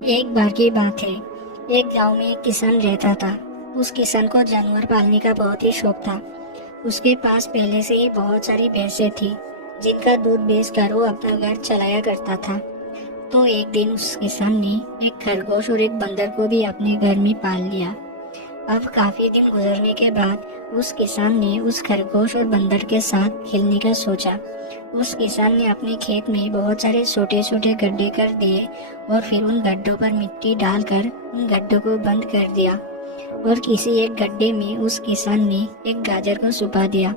एक बार की बात है। एक गांव में एक किसान रहता था। उस किसान को जानवर पालने का बहुत ही शौक था। उसके पास पहले से ही बहुत सारी भैंसें थी, जिनका दूध बेचकर वो अपना घर चलाया करता था। तो एक दिन उस किसान ने एक खरगोश और एक बंदर को भी अपने घर में पाल लिया। अब काफी दिन गुजरने के बाद उस किसान ने उस खरगोश और बंदर के साथ खेलने का सोचा। उस किसान ने अपने खेत में बहुत सारे छोटे छोटे गड्ढे कर दिए और फिर उन गड्ढों पर मिट्टी डालकर उन गड्ढों को बंद कर दिया। और किसी एक गड्ढे में उस किसान ने एक गाजर को छुपा दिया।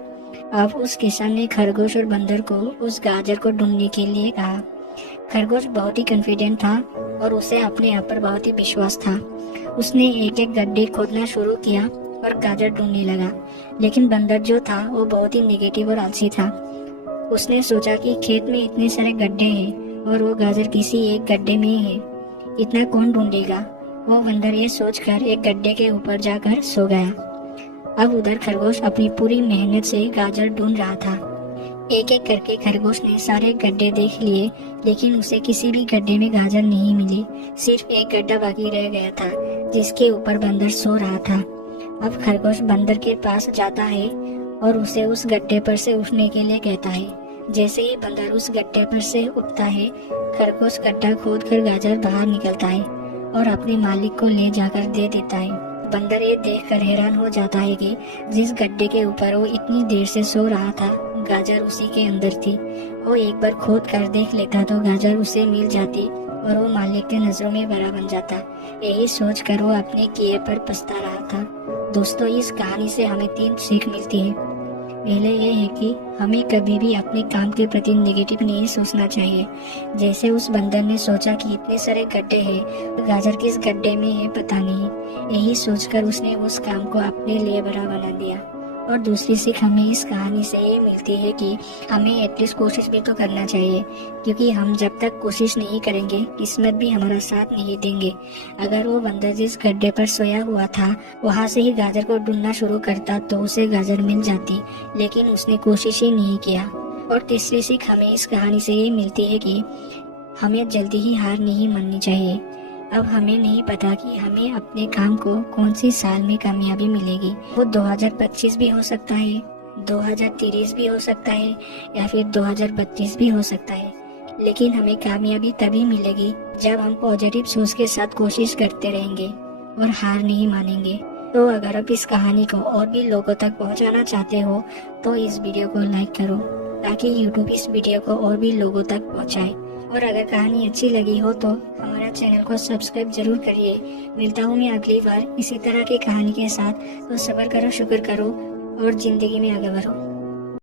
अब उस किसान ने खरगोश और बंदर को उस गाजर को ढूंढने के लिए कहा। खरगोश बहुत ही कॉन्फिडेंट था और उसे अपने आप पर बहुत ही विश्वास था। उसने एक एक गड्ढे खोदना शुरू किया और गाजर ढूंढने लगा। लेकिन बंदर जो था वो बहुत ही नेगेटिव और आलसी था। उसने सोचा कि खेत में इतने सारे गड्ढे हैं और वो गाजर किसी एक गड्ढे में ही है, इतना कौन ढूंढेगा। वो बंदर ये सोचकर एक गड्ढे के ऊपर जाकर सो गया। अब उधर खरगोश अपनी पूरी मेहनत से गाजर ढूंढ रहा था। एक एक करके खरगोश ने सारे गड्ढे देख लिए, लेकिन उसे किसी भी गड्ढे में गाजर नहीं मिली। सिर्फ एक गड्ढा बाकी रह गया था, जिसके ऊपर बंदर सो रहा था। अब खरगोश बंदर के पास जाता है और उसे उस गड्ढे पर से उठने के लिए कहता है। जैसे ही बंदर उस गड्ढे पर से उठता है, खरगोश गड्ढा खोद कर गाजर बाहर निकलता है और अपने मालिक को ले जाकर दे देता है। बंदर ये देखकर हैरान हो जाता है कि जिस गड्ढे के ऊपर वो इतनी देर से सो रहा था, गाजर उसी के अंदर थी। वो एक बार खोद कर देख लेता तो गाजर उसे मिल जाती और वो मालिक के नजरों में बड़ा बन जाता। यही सोचकर वो अपने किए पर पछता रहा था। दोस्तों, इस कहानी से हमें 3 सीख मिलती है। पहले ये है कि हमें कभी भी अपने काम के प्रति नेगेटिव नहीं सोचना चाहिए। जैसे उस बंदर ने सोचा कि इतने सारे गड्ढे हैं, गाजर किस गड्ढे में है पता नहीं। यही सोचकर उसने उस काम को अपने लिए बड़ा बना दिया। और दूसरी सीख हमें इस कहानी से ये मिलती है कि हमें एटलीस्ट कोशिश भी तो करना चाहिए, क्योंकि हम जब तक कोशिश नहीं करेंगे, किस्मत भी हमारा साथ नहीं देंगे। अगर वो बंदर जिस गड्ढे पर सोया हुआ था वहां से ही गाजर को ढूंढना शुरू करता तो उसे गाजर मिल जाती, लेकिन उसने कोशिश ही नहीं किया। और तीसरी सीख हमें इस कहानी से ये मिलती है कि हमें जल्दी ही हार नहीं माननी चाहिए। अब हमें नहीं पता कि हमें अपने काम को कौन सी साल में कामयाबी मिलेगी। वो 2025 भी हो सकता है, 2030 भी हो सकता है, या फिर 2032 भी हो सकता है। लेकिन हमें कामयाबी तभी मिलेगी जब हम पॉजिटिव सोच के साथ कोशिश करते रहेंगे और हार नहीं मानेंगे। तो अगर आप इस कहानी को और भी लोगों तक पहुंचाना चाहते हो तो इस वीडियो को लाइक करो, ताकि यूट्यूब इस वीडियो को और भी लोगों तक पहुंचाए। और अगर कहानी अच्छी लगी हो तो हमारा चैनल को सब्सक्राइब जरूर करिए। मिलता हूँ मैं अगली बार इसी तरह की कहानी के साथ। तो सब्र करो, शुक्र करो और जिंदगी में आगे बढ़ो।